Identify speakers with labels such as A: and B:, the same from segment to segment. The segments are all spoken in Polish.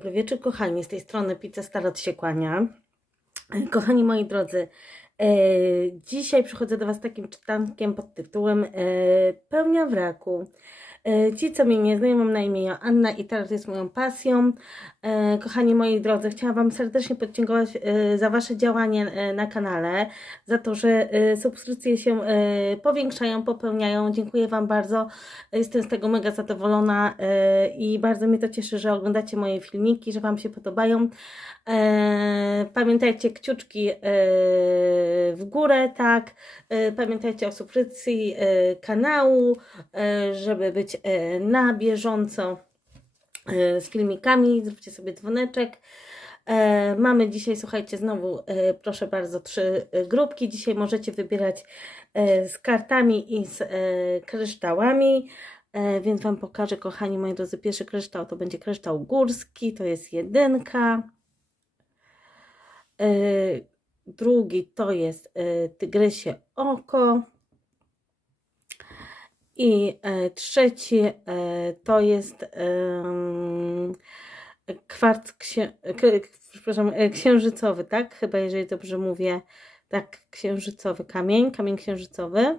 A: Dobry wieczór, kochani. Z tej strony Pizza Starot się kłania. Kochani moi drodzy, e, dzisiaj przychodzę do Was z takim czytankiem pod tytułem e, Pełnia wraku. E, ci, co mnie nie znają, mam na imię Joanna i teraz jest moją pasją. E, kochani moi drodzy, chciałam Wam serdecznie podziękować e, za Wasze działanie e, na kanale, za to, że subskrypcje się powiększają, popełniają. Dziękuję Wam bardzo. Jestem z tego mega zadowolona i bardzo mnie to cieszy, że oglądacie moje filmiki, że Wam się podobają. Pamiętajcie kciuczki w górę, tak. Pamiętajcie o subskrypcji kanału, żeby być na bieżąco z filmikami. Zróbcie sobie dzwoneczek. E, mamy dzisiaj, słuchajcie, znowu, e, proszę bardzo, trzy e, grupki. Dzisiaj możecie wybierać e, z kartami i z e, kryształami. E, więc Wam pokażę, kochani moi drodzy, pierwszy kryształ to będzie kryształ górski, to jest jedynka. E, drugi to jest e, tygrysie oko. I e, trzeci e, to jest kwarc księ, przepraszam, e, księżycowy, tak? Chyba jeżeli dobrze mówię, tak, księżycowy kamień, kamień księżycowy.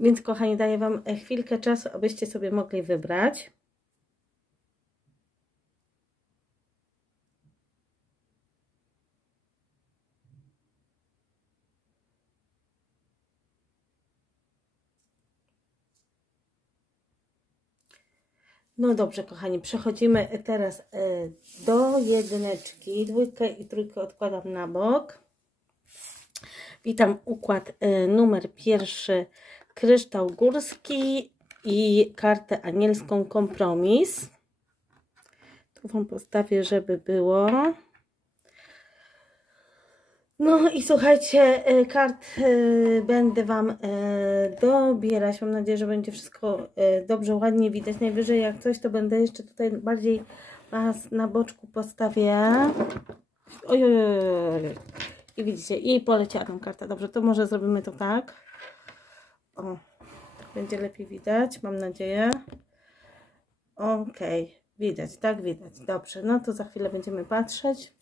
A: Więc kochani, daję Wam chwilkę czasu, abyście sobie mogli wybrać. No dobrze, kochani, przechodzimy teraz e, do jedyneczki. Dwójkę i trójkę odkładam na bok. Witam układ e, numer pierwszy, kryształ górski i kartę anielską kompromis. Tu Wam postawię, żeby było. No i słuchajcie, e, kart e, będę Wam e, dobierać. Mam nadzieję, że będzie wszystko dobrze, ładnie widać. Najwyżej jak coś, to będę jeszcze tutaj bardziej Was na boczku postawię. Oj, oj, oj. I widzicie, i poleciała tam karta. Dobrze, to może zrobimy to tak. O, będzie lepiej widać, mam nadzieję. Okej, widać, tak widać. Dobrze, no to za chwilę będziemy patrzeć.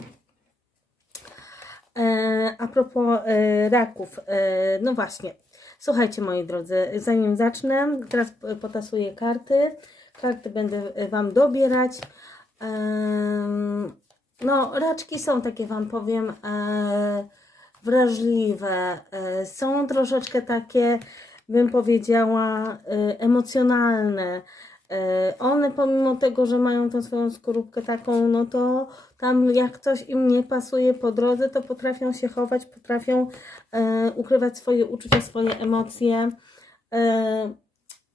A: E, a propos e, raków, e, no właśnie, słuchajcie moi drodzy, zanim zacznę, teraz potasuję karty, karty będę Wam dobierać. No, raczki są takie Wam powiem wrażliwe, są troszeczkę takie, bym powiedziała, emocjonalne. E, One pomimo tego, że mają tą swoją skorupkę taką, no to tam jak coś im nie pasuje po drodze, to potrafią się chować, potrafią e, ukrywać swoje uczucia, swoje emocje. E,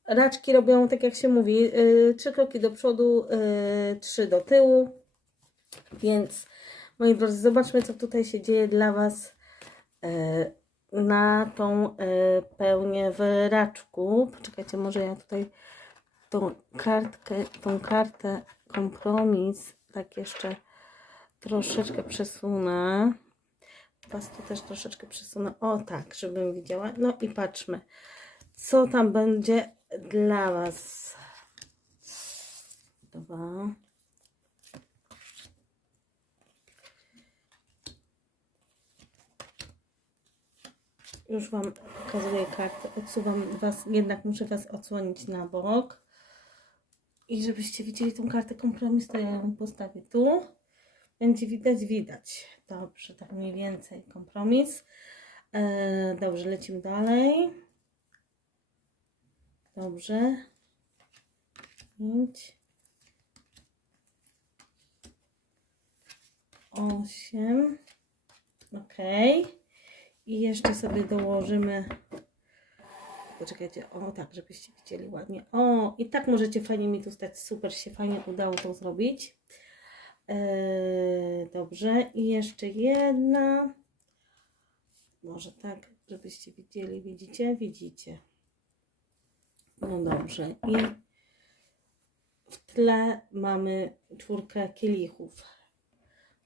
A: raczki robią, tak jak się mówi, trzy kroki do przodu, trzy do tyłu. Więc moi drodzy, zobaczmy, co tutaj się dzieje dla Was na tą pełnię w raczku. Poczekajcie, może ja tutaj tą kartkę, tą kartę kompromis tak jeszcze troszeczkę przesunę. Was tu też troszeczkę przesunę. O tak, żebym widziała. No i patrzmy, co tam będzie dla Was. Dwa. Już Wam pokazuję kartę. Odsuwam Was, jednak muszę Was odsłonić na bok. I żebyście widzieli tą kartę kompromis, to ja ją postawię tu. Będzie widać, widać. Dobrze, tak mniej więcej kompromis. E, dobrze, lecimy dalej. Dobrze. Pięć. Osiem. Ok. I jeszcze sobie dołożymy. Poczekajcie, o tak, żebyście widzieli ładnie. O, i tak możecie fajnie mi tu stać. Super się fajnie udało to zrobić. Eee, dobrze, i jeszcze jedna. Może tak, żebyście widzieli. Widzicie? Widzicie. No dobrze. I w tle mamy czwórkę kielichów.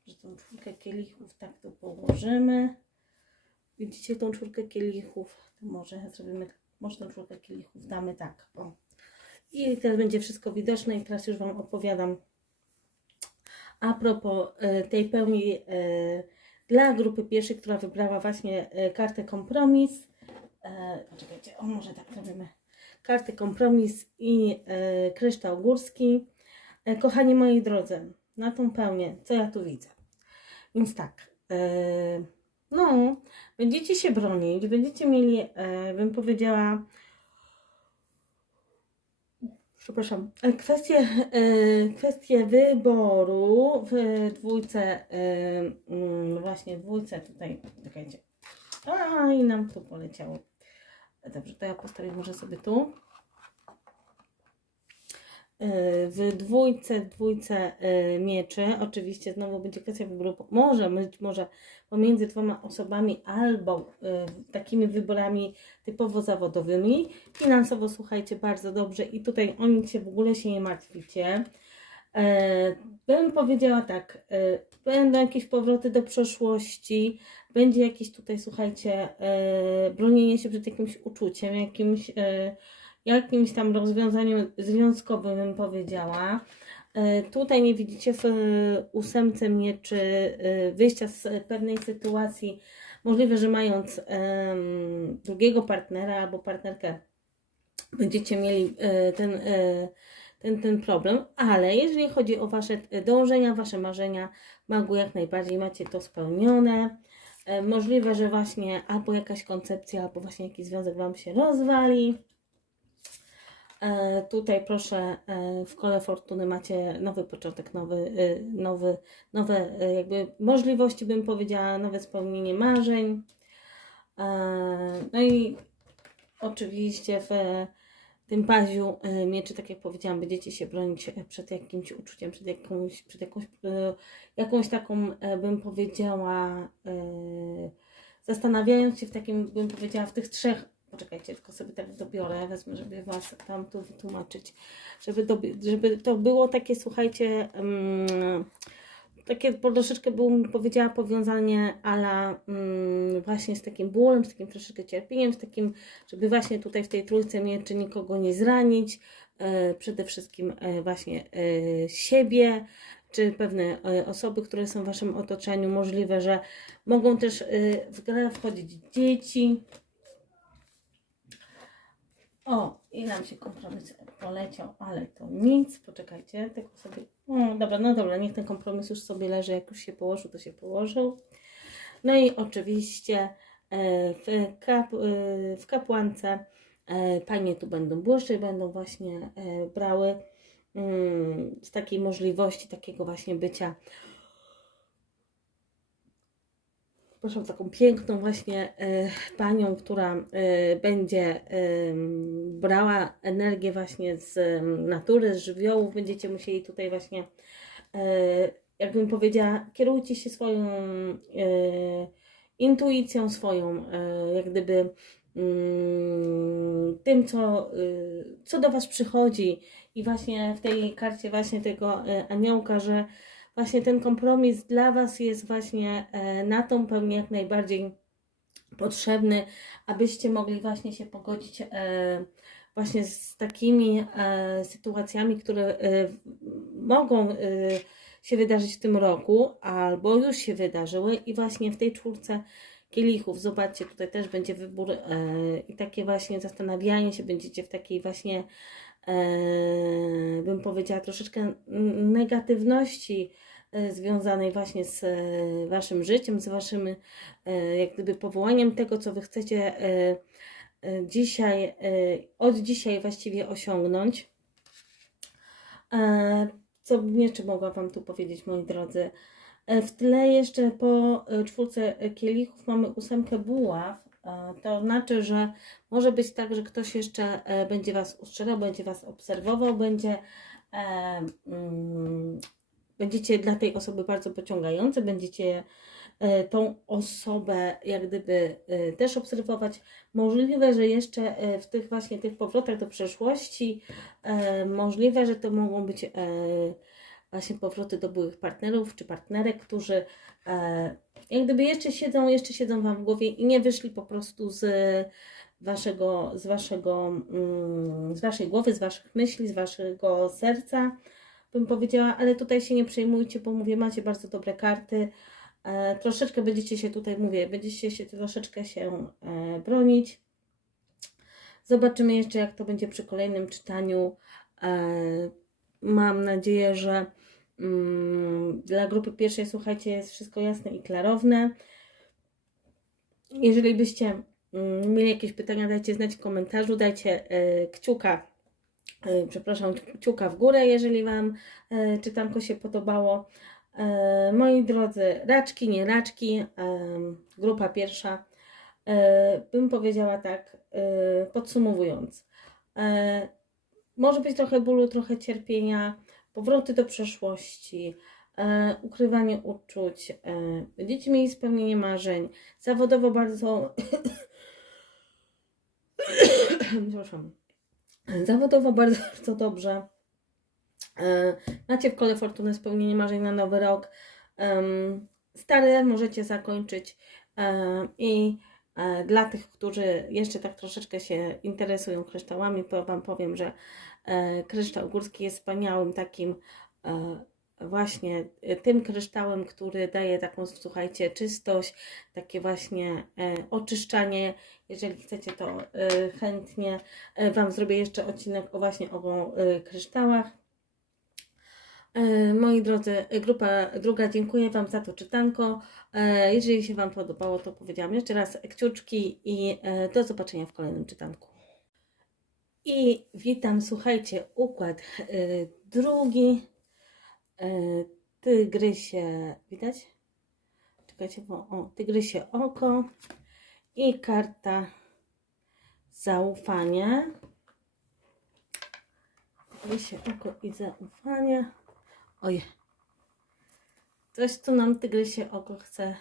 A: Że tą czwórkę kielichów tak tu położymy. Widzicie tą czwórkę kielichów? To może zrobimy, może tą czwórkę kielichów damy tak. O. I teraz będzie wszystko widoczne i teraz już Wam opowiadam a propos e, tej pełni e, dla grupy pierwszej, która wybrała właśnie e, kartę kompromis. Poczekajcie, o może tak zrobimy. Kartę kompromis i kryształ górski. Kochani moi drodzy, na tą pełnię, co ja tu widzę? Więc tak, no, będziecie się bronić, będziecie mieli, e, bym powiedziała, przepraszam, e, kwestie, e, wyboru w dwójce, e, mm, właśnie dwójce tutaj, czekajcie, a i nam tu poleciało. Dobrze, to ja postawię może sobie tu. E, W dwójce, w dwójce e, mieczy, oczywiście znowu będzie kwestia wyboru, może być może pomiędzy dwoma osobami albo e, takimi wyborami typowo zawodowymi. Finansowo słuchajcie bardzo dobrze i tutaj o nic się w ogóle się nie martwicie. E, bym powiedziała tak, będą jakieś powroty do przeszłości, będzie jakieś tutaj, słuchajcie, e, bronienie się przed jakimś uczuciem, jakimś, e, jakimś tam rozwiązaniem związkowym, bym powiedziała. E, Tutaj nie widzicie w ósemce mieczy e, wyjścia z pewnej sytuacji. Możliwe, że mając drugiego partnera albo partnerkę, będziecie mieli e, ten, ten, ten problem, ale jeżeli chodzi o Wasze dążenia, Wasze marzenia, magu jak najbardziej macie to spełnione. Możliwe, że właśnie albo jakaś koncepcja, albo właśnie jakiś związek Wam się rozwali. E, Tutaj proszę, e, w kole fortuny macie nowy początek, nowy, e, nowy, nowe jakby możliwości, bym powiedziała, nowe spełnienie marzeń. No i oczywiście w tym paziu mieczy, tak jak powiedziałam, będziecie się bronić przed jakimś uczuciem, przed jakąś, przed jakąś, jakąś taką, bym powiedziała, zastanawiając się w takim, bym powiedziała, w tych trzech, poczekajcie, tylko sobie tak dobiorę, wezmę, żeby Was tam tu wytłumaczyć, żeby żeby to było takie, słuchajcie, mm, takie troszeczkę bym powiedziała powiązanie ala mm, właśnie z takim bólem, z takim troszeczkę cierpieniem, z takim, żeby właśnie tutaj w tej trójce mieczy nikogo nie zranić, e, przede wszystkim e, właśnie e, siebie, czy pewne e, osoby, które są w Waszym otoczeniu. Możliwe, że mogą też e, w grę wchodzić dzieci. O, i nam się kompromis poleciał, ale to nic. Poczekajcie, tylko sobie. O, dobra, no dobra, niech ten kompromis już sobie leży. Jak już się położył, to się położył. No i oczywiście e, w, kap, e, w kapłance e, panie tu będą błyszczeć, będą właśnie brały mm, z takiej możliwości, takiego właśnie bycia proszę, taką piękną właśnie e, panią, która e, będzie em, brała energię właśnie z em, natury, z żywiołów. Będziecie musieli tutaj właśnie, e, jakbym powiedziała, kierujcie się swoją e, intuicją, swoją, e, jak gdyby mm, tym, co, y, co do Was przychodzi i właśnie w tej karcie właśnie tego e, aniołka, że właśnie ten kompromis dla Was jest właśnie e, na tą pełnię jak najbardziej potrzebny, abyście mogli właśnie się pogodzić e, właśnie z takimi e, sytuacjami, które mogą się wydarzyć w tym roku, albo już się wydarzyły i właśnie w tej czwórce kielichów, zobaczcie, tutaj też będzie wybór i takie właśnie zastanawianie się, będziecie w takiej właśnie bym powiedziała troszeczkę negatywności związanej właśnie z e, waszym życiem, z waszym e, jak gdyby powołaniem tego, co wy chcecie e, e, dzisiaj, e, od dzisiaj właściwie osiągnąć. E, Co jeszcze mogła Wam tu powiedzieć, moi drodzy? E, W tle jeszcze po e, czwórce kielichów mamy ósemkę buław. E, To znaczy, że może być tak, że ktoś jeszcze e, będzie Was ustrzegał, będzie Was obserwował, będzie e, mm, będziecie dla tej osoby bardzo pociągające, będziecie e, tą osobę jak gdyby e, też obserwować. Możliwe, że jeszcze e, w tych właśnie tych powrotach do przeszłości, możliwe, że to mogą być właśnie powroty do byłych partnerów czy partnerek, którzy jak gdyby jeszcze siedzą, jeszcze siedzą Wam w głowie i nie wyszli po prostu z waszego, z waszego, mm, z waszej głowy, z waszych myśli, z waszego serca. Bym powiedziała, ale tutaj się nie przejmujcie, bo mówię, macie bardzo dobre karty. E, troszeczkę będziecie się tutaj, mówię, będziecie się troszeczkę się e, bronić. Zobaczymy jeszcze, jak to będzie przy kolejnym czytaniu. E, mam nadzieję, że mm, dla grupy pierwszej, słuchajcie, jest wszystko jasne i klarowne. Jeżeli byście mm, mieli jakieś pytania, dajcie znać w komentarzu, dajcie e, kciuka, przepraszam, kciuka w górę, jeżeli Wam e, czytanko się podobało. E, moi drodzy, raczki, nie raczki, e, grupa pierwsza, e, bym powiedziała tak, e, podsumowując. E, może być trochę bólu, trochę cierpienia, powroty do przeszłości, e, ukrywanie uczuć, e, będziecie mieli spełnienie marzeń, zawodowo bardzo. Przepraszam. Zawodowo bardzo, bardzo dobrze. E, Macie w kole fortuny spełnienie marzeń na nowy rok. Em, Stare możecie zakończyć e, i e, dla tych, którzy jeszcze tak troszeczkę się interesują kryształami, to Wam powiem, że kryształ górski jest wspaniałym takim właśnie tym kryształem, który daje taką, słuchajcie, czystość, takie właśnie oczyszczanie. Jeżeli chcecie, to e, chętnie e, Wam zrobię jeszcze odcinek o właśnie o e, kryształach. Moi drodzy, grupa druga, dziękuję Wam za to czytanko. Jeżeli się Wam podobało, to powiedziałam jeszcze raz kciuczki i do zobaczenia w kolejnym czytanku. I witam, słuchajcie, układ drugi. Tygrysie, widać? Czekajcie, bo o, tygrysie oko i karta zaufanie. Tygrysie oko i zaufanie. Oj. Coś tu nam tygrysie oko chce,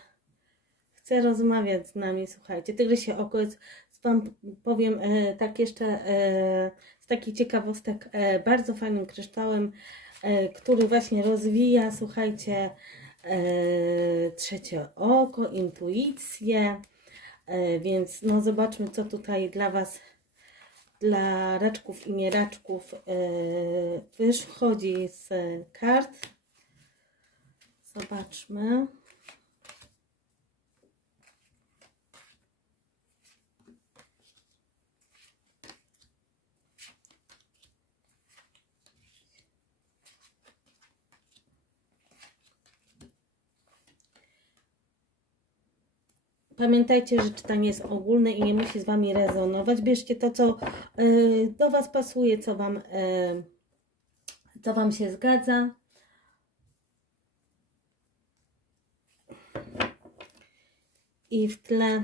A: chce rozmawiać z nami, słuchajcie. Tygrysie oko jest, wam powiem e, tak jeszcze e, z takich ciekawostek, e, bardzo fajnym kryształem, e, który właśnie rozwija, słuchajcie, e, trzecie oko, intuicję, więc no zobaczmy, co tutaj dla Was dla raczków i nieraczków już wchodzi z kart. Zobaczmy. Pamiętajcie, że czytanie jest ogólne i nie musi z Wami rezonować. Bierzcie to, co y, do Was pasuje, co Wam, y, co wam się zgadza. I w tle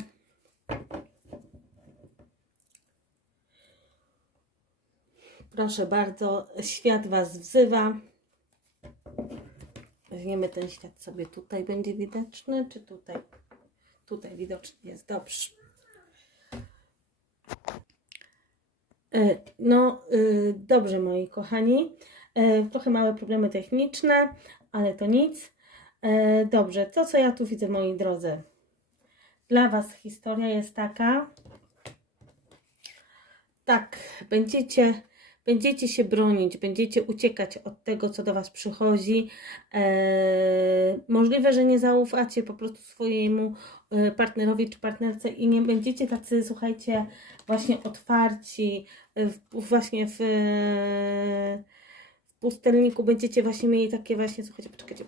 A: proszę bardzo, świat Was wzywa. Weźmiemy ten świat sobie tutaj, będzie widoczny, czy tutaj? Tutaj widocznie jest dobrze. E, No, y, dobrze, moi kochani. E, Trochę małe problemy techniczne, ale to nic. E, Dobrze, to co ja tu widzę, moi drodzy. Dla Was historia jest taka. Tak, będziecie, będziecie się bronić, będziecie uciekać od tego, co do Was przychodzi. E, możliwe, że nie zaufacie po prostu swojemu e, partnerowi czy partnerce i nie będziecie tacy, słuchajcie, właśnie otwarci, e, w, właśnie w, w pustelniku będziecie właśnie mieli takie właśnie, słuchajcie, poczekajcie,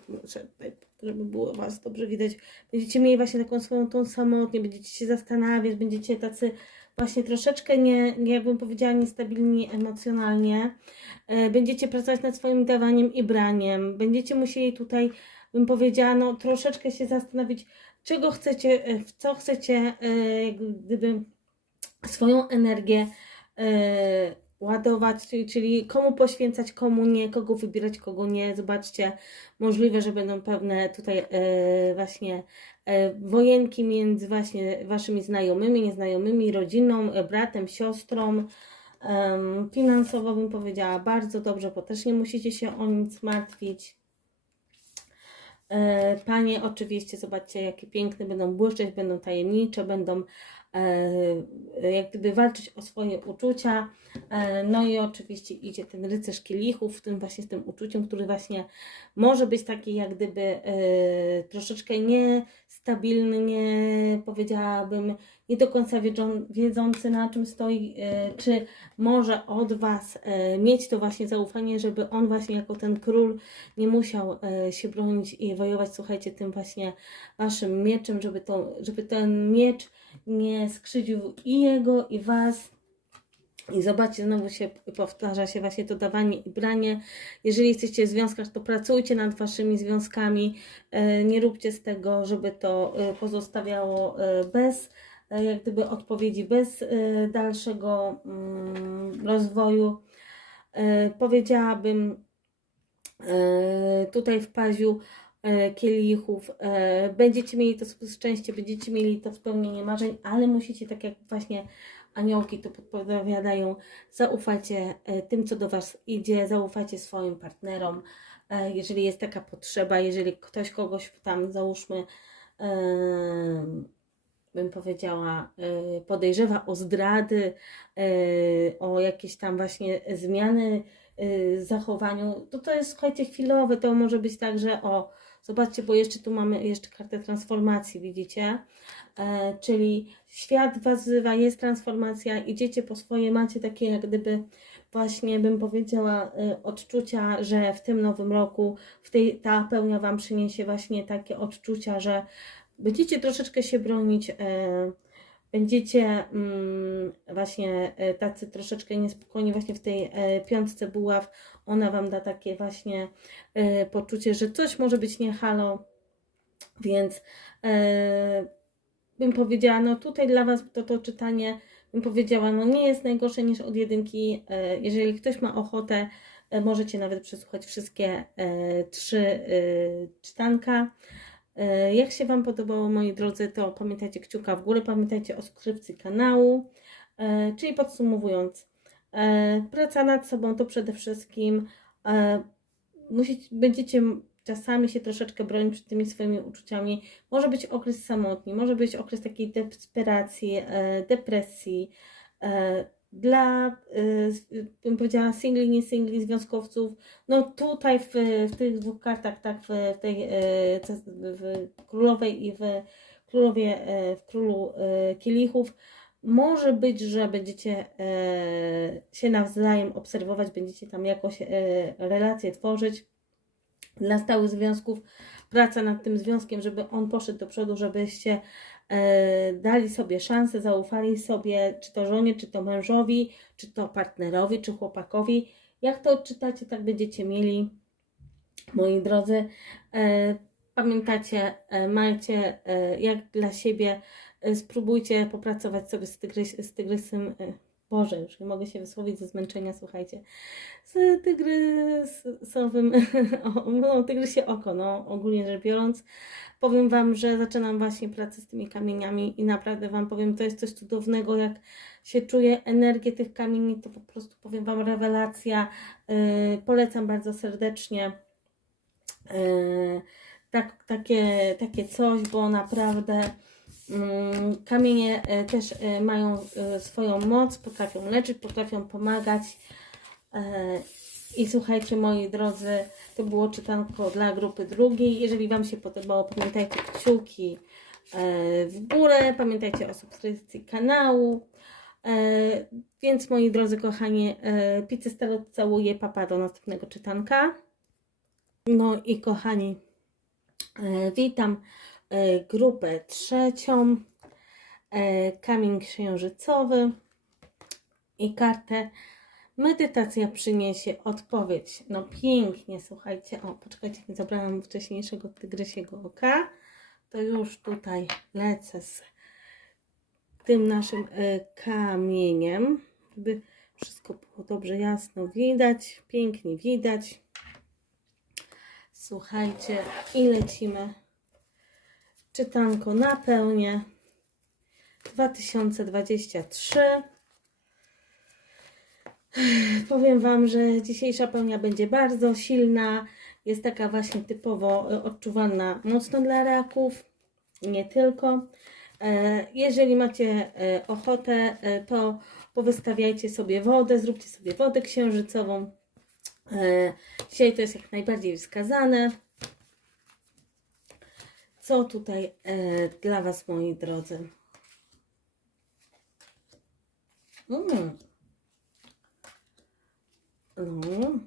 A: żeby było Was dobrze widać, będziecie mieli właśnie taką swoją tą samotnie, będziecie się zastanawiać, będziecie tacy właśnie troszeczkę nie, jakbym powiedziała, niestabilni emocjonalnie. E, Będziecie pracować nad swoim dawaniem i braniem. Będziecie musieli tutaj, bym powiedziała, no troszeczkę się zastanowić, czego chcecie, e, w co chcecie, e, gdyby swoją energię e, ładować, czyli, komu poświęcać, komu nie, kogo wybierać, kogo nie. Zobaczcie, możliwe, że będą pewne tutaj właśnie wojenki między właśnie waszymi znajomymi, nieznajomymi, rodziną, bratem, siostrą. Finansowo bym powiedziała bardzo dobrze, bo też nie musicie się o nic martwić. E, Panie, oczywiście, zobaczcie, jakie piękne będą błyszczeć, będą tajemnicze, będą e, jak gdyby walczyć o swoje uczucia. E, No i oczywiście idzie ten rycerz kielichów, w tym właśnie z tym uczuciem, który właśnie może być taki jak gdyby troszeczkę niestabilny, nie powiedziałabym, nie do końca wiedzą, wiedzący na czym stoi, e, czy może od Was e, mieć to właśnie zaufanie, żeby on właśnie jako ten król nie musiał e, się bronić i wojować, słuchajcie, tym właśnie Waszym mieczem, żeby, to, żeby ten miecz nie skrzydził i jego, i Was. I zobaczcie, znowu się powtarza się właśnie to dawanie i branie. Jeżeli jesteście w związkach, to pracujcie nad waszymi związkami. Nie róbcie z tego, żeby to pozostawiało bez jak gdyby odpowiedzi, bez e, dalszego mm, rozwoju. E, Powiedziałabym e, tutaj w Paziu e, kielichów, e, będziecie mieli to szczęście, będziecie mieli to spełnienie marzeń, ale musicie, tak jak właśnie aniołki tu podpowiadają, zaufajcie e, tym, co do Was idzie, zaufajcie swoim partnerom, e, jeżeli jest taka potrzeba, jeżeli ktoś kogoś tam, załóżmy, e, bym powiedziała, e, podejrzewa o zdrady, e, o jakieś tam właśnie zmiany w zachowaniu, to to jest, słuchajcie, chwilowe, to może być tak, że o, zobaczcie, bo jeszcze tu mamy jeszcze kartę transformacji, widzicie? E, czyli świat was wzywa, jest transformacja, idziecie po swoje, macie takie jak gdyby właśnie bym powiedziała odczucia, że w tym nowym roku w tej, ta pełnia wam przyniesie właśnie takie odczucia, że będziecie troszeczkę się bronić, e, będziecie mm, właśnie e, tacy troszeczkę niespokojni właśnie w tej e, piątce buław, ona wam da takie właśnie poczucie, że coś może być nie halo, więc bym powiedziała, no tutaj dla Was to, to czytanie, bym powiedziała, no nie jest najgorsze niż od jedynki. Jeżeli ktoś ma ochotę, możecie nawet przesłuchać wszystkie trzy czytanka. E, Jak się Wam podobało, moi drodzy, to pamiętajcie kciuka w górę, pamiętajcie o subskrypcji kanału. E, Czyli podsumowując, e, praca nad sobą to przede wszystkim musicie, będziecie czasami się troszeczkę bronić przed tymi swoimi uczuciami. Może być okres samotni, może być okres takiej desperacji, depresji. Dla, e, z- bym powiedziała, singli, nie singli, związkowców, no tutaj w, w tych dwóch kartach, tak, w, tej ce- w królowej i w królowie, w królu kielichów, może być, że będziecie się nawzajem obserwować, będziecie tam jakoś relacje tworzyć. Dla stałych związków, praca nad tym związkiem, żeby on poszedł do przodu, żebyście dali sobie szansę, zaufali sobie, czy to żonie, czy to mężowi, czy to partnerowi, czy chłopakowi. Jak to odczytacie, tak będziecie mieli, moi drodzy. E, pamiętacie, e, majcie e, jak dla siebie, e, spróbujcie popracować sobie z, tygrys, z tygrysem. Boże, już nie mogę się wysłowić ze zmęczenia, słuchajcie z tygrysowym, no, tygrysie oko, no, ogólnie rzecz biorąc. Powiem Wam, że zaczynam właśnie pracę z tymi kamieniami i naprawdę Wam powiem, to jest coś cudownego, jak się czuje energię tych kamieni, to po prostu powiem Wam rewelacja. Yy, polecam bardzo serdecznie. Yy, tak, takie, takie coś, bo naprawdę kamienie e, też e, mają e, swoją moc, potrafią leczyć, potrafią pomagać. I słuchajcie, moi drodzy, to było czytanko dla grupy drugiej. Jeżeli Wam się podobało, pamiętajcie kciuki w górę, pamiętajcie o subskrypcji kanału. Więc moi drodzy kochani, pizzę starot całuję, papa do następnego czytanka. No i kochani, witam grupę trzecią, e, kamień księżycowy i kartę Medytacja przyniesie odpowiedź. No pięknie, słuchajcie. O, poczekajcie, nie zabrałam wcześniejszego tygrysiego oka. To już tutaj lecę z tym naszym e, kamieniem, żeby wszystko było dobrze jasno widać, pięknie widać. Słuchajcie, i lecimy. Czytanko na pełnię 2023. Powiem Wam, że dzisiejsza pełnia będzie bardzo silna. Jest taka właśnie typowo e, odczuwalna mocno dla raków. Nie tylko. E, Jeżeli macie e, ochotę, to powystawiajcie sobie wodę, zróbcie sobie wodę księżycową. Dzisiaj to jest jak najbardziej wskazane. Co tutaj e, dla Was, moi drodzy? Mm. No.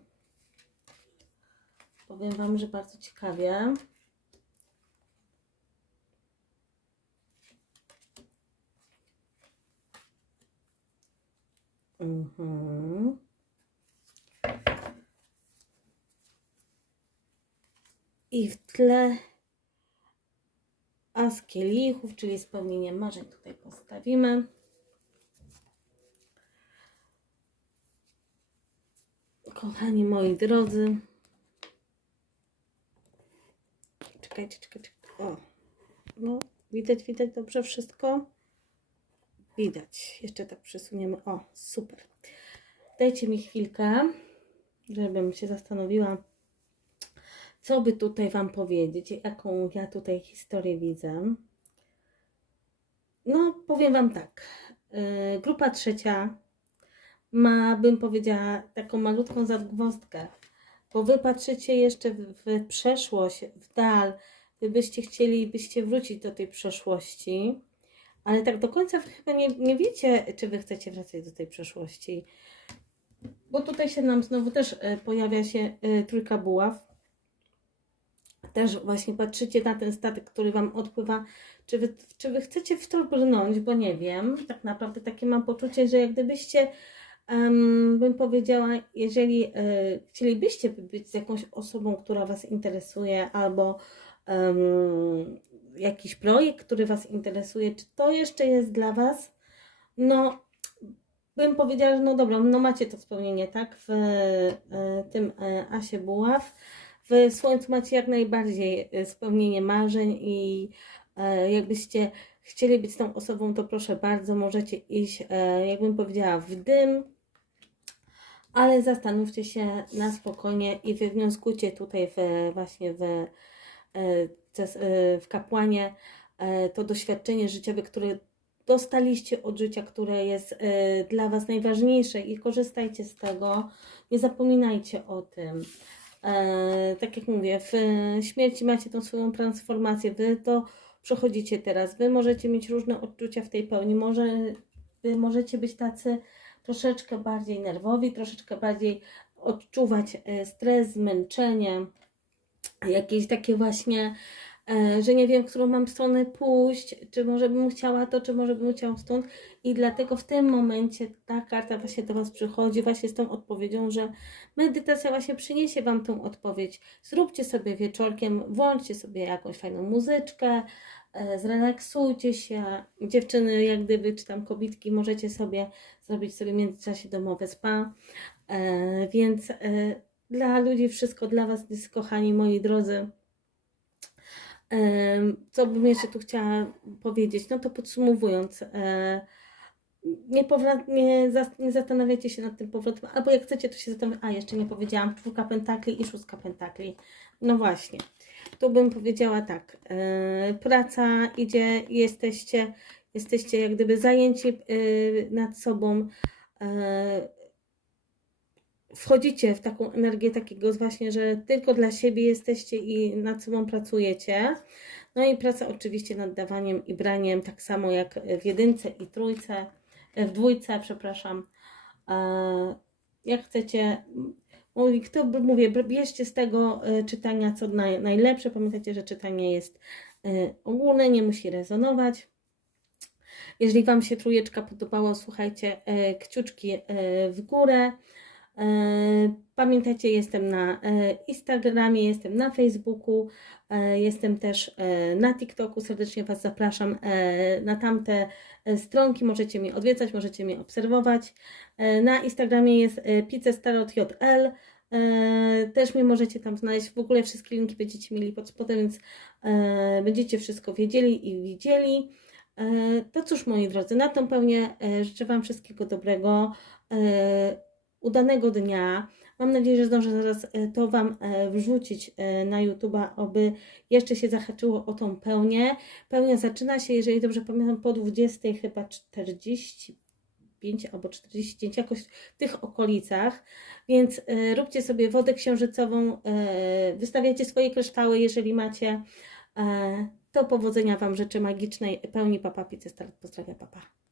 A: Powiem Wam, że bardzo ciekawie. Mhm. I w tle as kielichów, czyli spełnienie marzeń tutaj postawimy. Kochani moi drodzy. Czekajcie, czekajcie. O. No, widać, widać dobrze wszystko. Widać. Jeszcze tak przesuniemy. O, super. Dajcie mi chwilkę, żebym się zastanowiła, co by tutaj Wam powiedzieć, jaką ja tutaj historię widzę. No, powiem Wam tak. Yy, grupa trzecia ma, bym powiedziała, taką malutką zagwozdkę, bo Wy patrzycie jeszcze w, w przeszłość, w dal, Wy byście chcieli, byście wrócić do tej przeszłości, ale tak do końca chyba nie, nie wiecie, czy Wy chcecie wracać do tej przeszłości. Bo tutaj się nam znowu też e, pojawia się e, trójka buław. Też właśnie patrzycie na ten statek, który Wam odpływa. Czy wy, czy wy chcecie w to brnąć? Bo nie wiem. Tak naprawdę takie mam poczucie, że jak gdybyście, em, bym powiedziała, jeżeli e, chcielibyście być z jakąś osobą, która Was interesuje, albo em, jakiś projekt, który Was interesuje, czy to jeszcze jest dla Was? No, bym powiedziała, że no dobra, no macie to spełnienie, tak? W e, tym e, Asie Buław. W Słońcu macie jak najbardziej e, spełnienie marzeń i e, jakbyście chcieli być tą osobą, to proszę bardzo, możecie iść, e, jakbym powiedziała, w dym, ale zastanówcie się na spokojnie i wywnioskujcie tutaj w, właśnie w, e, w kapłanie to doświadczenie życiowe, które dostaliście od życia, które jest dla Was najważniejsze i korzystajcie z tego. Nie zapominajcie o tym. E, tak jak mówię, w e, śmierci macie tą swoją transformację. Wy to przechodzicie teraz. Wy możecie mieć różne odczucia w tej pełni. Może Wy możecie być tacy troszeczkę bardziej nerwowi, troszeczkę bardziej odczuwać e, stres, zmęczenie, jakieś takie właśnie, że nie wiem, w którą mam stronę pójść, czy może bym chciała to, czy może bym chciała stąd. I dlatego w tym momencie ta karta właśnie do Was przychodzi, właśnie z tą odpowiedzią, że medytacja właśnie przyniesie Wam tą odpowiedź. Zróbcie sobie wieczorkiem, włączcie sobie jakąś fajną muzyczkę, e, zrelaksujcie się. Dziewczyny, jak gdyby, czy tam kobitki, możecie sobie zrobić sobie w międzyczasie domowe spa. E, więc e, dla ludzi wszystko, dla Was kochani moi drodzy. Co bym jeszcze tu chciała powiedzieć? No to podsumowując, e, nie, powra- nie, nie się nad tym powrotem, albo jak chcecie, to się zastanawiać. A, jeszcze nie powiedziałam, czwórka pentakli i szóstka pentakli. No właśnie, tu bym powiedziała tak, e, praca idzie, jesteście, jesteście jak gdyby zajęci e, nad sobą, wchodzicie w taką energię takiego właśnie, że tylko dla siebie jesteście i nad sobą pracujecie. No i praca oczywiście nad dawaniem i braniem, tak samo jak w jedynce i trójce, w dwójce, przepraszam. E, Jak chcecie, kto mówię, bierzcie z tego e, czytania co naj, najlepsze. Pamiętajcie, że czytanie jest e, ogólne, nie musi rezonować. Jeżeli Wam się trójeczka podobało, słuchajcie, kciuczki w górę. E, Pamiętajcie, jestem na e, Instagramie, jestem na Facebooku, e, jestem też na TikToku. Serdecznie Was zapraszam na tamte stronki. Możecie mnie odwiedzać, możecie mnie obserwować. Na Instagramie jest pizzestarot.jl. Też mnie możecie tam znaleźć. W ogóle wszystkie linki będziecie mieli pod spodem, więc będziecie wszystko wiedzieli i widzieli. To cóż, moi drodzy, na tą pełnię życzę Wam wszystkiego dobrego, udanego dnia. Mam nadzieję, że zdążę zaraz e, to Wam e, wrzucić e, na YouTube'a, aby jeszcze się zahaczyło o tą pełnię. Pełnia zaczyna się, jeżeli dobrze pamiętam, po 20 chyba 45 albo 49, jakoś w tych okolicach. Więc róbcie sobie wodę księżycową, wystawiacie swoje kryształy, jeżeli macie. To powodzenia Wam życzę magicznej pełni Papa Pizzy Start. Pozdrawiam, papa.